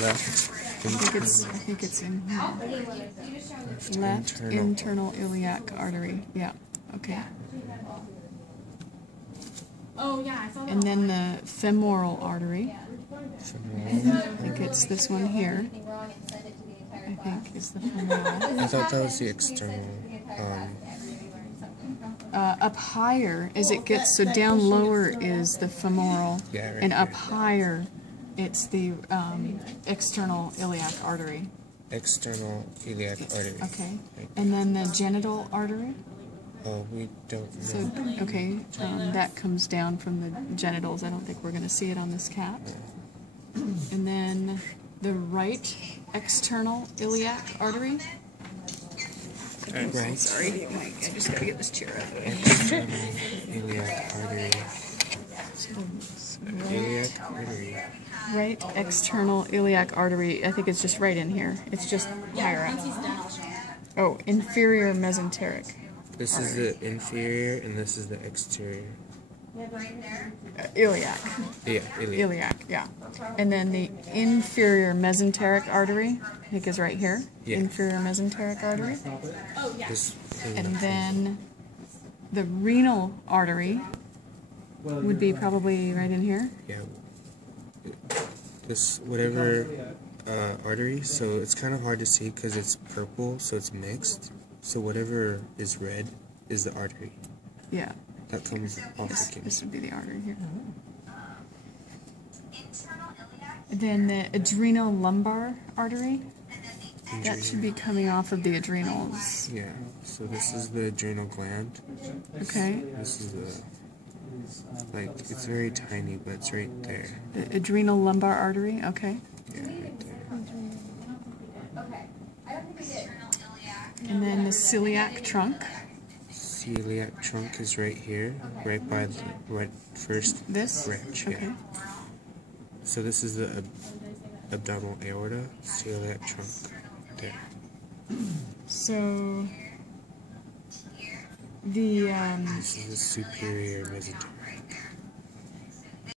Left. I think it's in here. Left internal iliac artery. Yeah. Okay. Oh yeah, I saw that. And then the femoral artery. I think it's this one here. I think is the femoral. I thought that was the external. Up higher, as it gets, so down lower is the femoral, Yeah, right and up here. higher, it's the external iliac artery. External iliac artery. Okay. And then the genital artery. Oh, we don't know. So, okay, that comes down from the genitals. I don't think we're going to see it on this cat. And then the right external iliac artery. Right. Sorry, I just got to get this chair out of the way. External iliac artery. Iliac artery. Right external iliac artery. I think it's just right in here. It's just higher up. Oh, inferior mesenteric. This is the inferior, and this is the exterior. Iliac. Yeah, iliac. Iliac, yeah. And then the inferior mesenteric artery, I think is right here. Yeah. Inferior mesenteric artery. This And then the renal artery would be probably right in here. yeah. This whatever artery. So it's kind of hard to see because it's purple, so it's mixed. So whatever is red is the artery. Yeah. That comes off the kidney. This would be the artery here. Then the adrenal lumbar artery. That should be coming off of the adrenals. Yeah. So this is the adrenal gland. Okay. This is the it's very tiny, but it's right there. The adrenal lumbar artery. Okay. Yeah, right there. And then the celiac trunk. Celiac trunk is right here, right by the first This? branch. Okay. Yeah. So this is the abdominal aorta, celiac trunk. There. So the This is the superior mesenteric.